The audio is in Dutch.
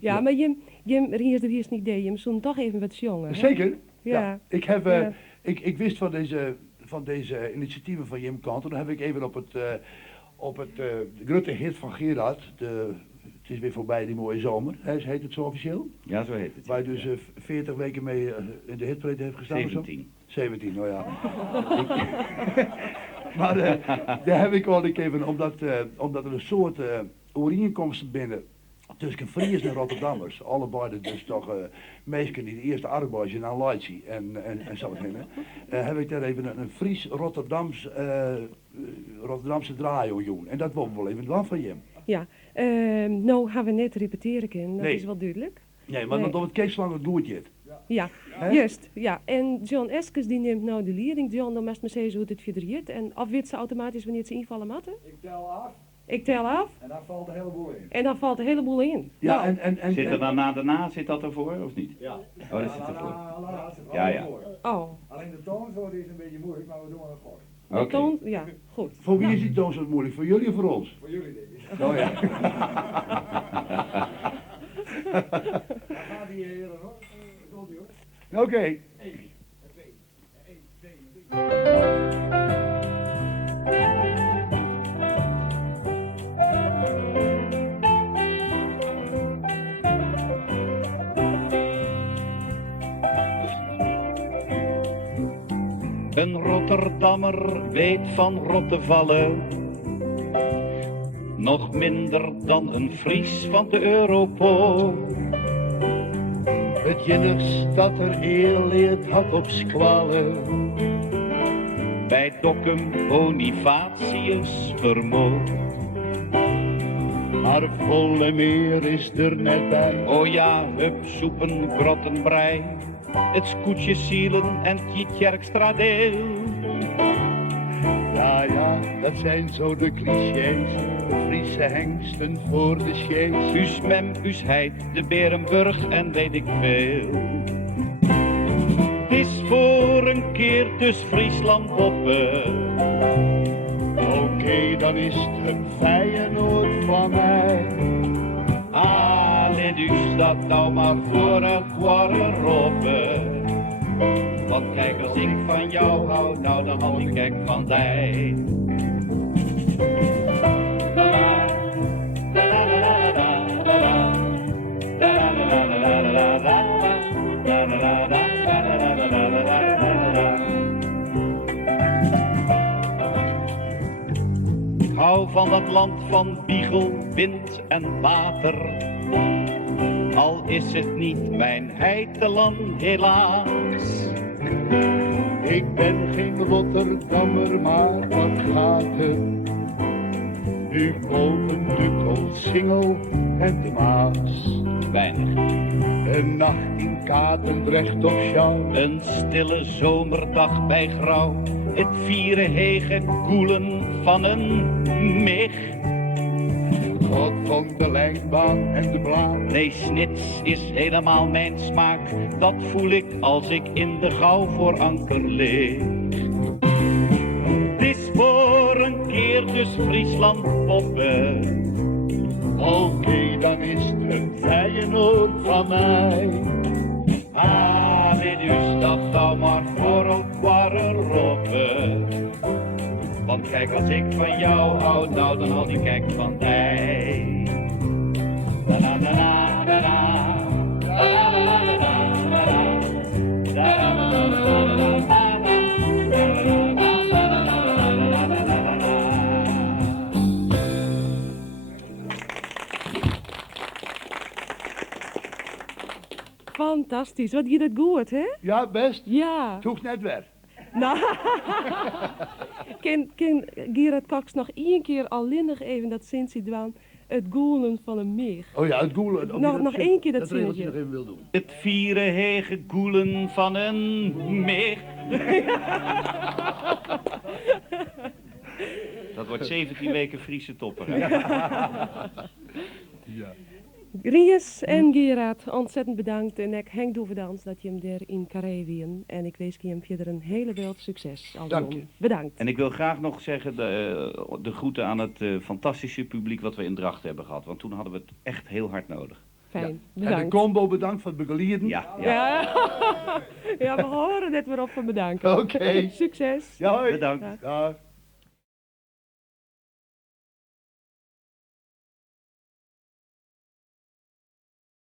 Ja, maar je Ries de Wiers niet idee, je moet toch even wat jongen. Hè? Zeker. Ja. Ik heb, Ja. ik wist van deze initiatieven van Jim Kant. En dan heb ik even op het de grote hit van Gerard, het is weer voorbij die mooie zomer, hè, heet het zo officieel? Ja, zo heet het. Waar je dus 40 weken mee in de hitparade heeft gestaan. 17. 17, nou ja. Maar daar heb ik wel even, omdat er een soort overeenkomsten binnen tussen Fries en Rotterdammers. Allebei dus toch meesten die de eerste arbeiders naar Leipzig en zo dingen. Heb ik daar even een Rotterdamse draai op doen. En dat wil wel even dan van je. Ja, nou gaan we net repeteren kunnen, dat Nee. is wel duidelijk. Nee, maar Nee. dan het keeslang het doet je het. Ja, Hè? juist. Ja. En John Eskes die neemt nou de leiding. John, dan moest me zeggen hoe het verdriet. En of weet ze automatisch wanneer ze invallen matten? Ik tel af Ik tel af en daar valt een heleboel in. en dan valt een heleboel in. Ja, Nou, Zit er dan daarna, zit dat ervoor of niet? Ja. Oh, dat zit ervoor. Ja, Ja, ja. oh, Alleen de toonsoort is een beetje moeilijk, maar we doen het gewoon. de Oké. toon, ja, goed. Voor wie is die toon zo moeilijk? Voor jullie of voor ons? Voor jullie denk ik. Oh ja. Daar gaat die heren hoor. Daar komt ie hoor. Oké. 1, 2, 1, 2, 3. Een Rotterdammer weet van rottevallen, nog minder dan een Fries van de Europool. Het enigst dat er heel leert had op squallen. Bij Dokkum Bonifatius vermoord. Maar volle meer is er net bij. Oh ja, hup, soepen, grottenbrei, het scootje zielen en Tjitjerkstradeel. Ja, dat zijn zo de clichés. De Friese hengsten voor de sjees. Us mem, us heid, de Berenburg en weet ik veel. Het is voor een keer dus Friesland poppen. Oké, dan is het een Feyenoord van mij. Allee, dus dat nou maar voor een quarre roppen. Want kijk, als ik van jou hou, nou dan hou ik kijk van mij. Ik hou van dat land van biegel, wind en water. Al is het niet mijn heiteland, helaas. Ik ben geen Rotterdammer, maar wat gaat het? Nu komen de Singel en de Maas. Weinig. Een nacht in Katendrecht of Sjouw. Een stille zomerdag bij grauw. Het vieren hege koelen van een mich. God van de lijnbaan en de blaam. Nee, snits is helemaal mijn smaak. Dat voel ik als ik in de gauw voor anker lig. Het is voor een keer dus Friesland poppen. Oké, dan is het een Feyenoord van mij. Allee, dus dat nou maar voor een quarre roppen. Want kijk, als ik van jou hou, nou dan hou ik kijk van mij. La la la la la la. La la la la la la. La la la la la la. Fantastisch, wat je dat goed, hè? Ja, best. Ja. Toeg net weg. Nou, kan Gerard Cox nog één keer alleenig even dat zinnetje doen, het goelen van een meer. Oh ja, het goelen. Nog één keer dat regeltje zinnetje. nog even wil doen. Het vieren hege koelen van een meer. Dat wordt 17 weken Friese topper. Hè? Ja. Ries en Gerard, ontzettend bedankt. En ik Henk Doeverdans dat je hem daar in Carré wien. En ik wens je hem verder een hele wereld succes. Dank je. Bedankt. En ik wil graag nog zeggen de groeten aan het fantastische publiek wat we in Drachten hebben gehad. Want toen hadden we het echt heel hard nodig. Fijn, En de bedankt. combo bedankt voor het begeleiden. Ja. Ja. Ja, we horen net weer op van bedanken. Oké. Succes. Ja, hoi. Bedankt. Dag.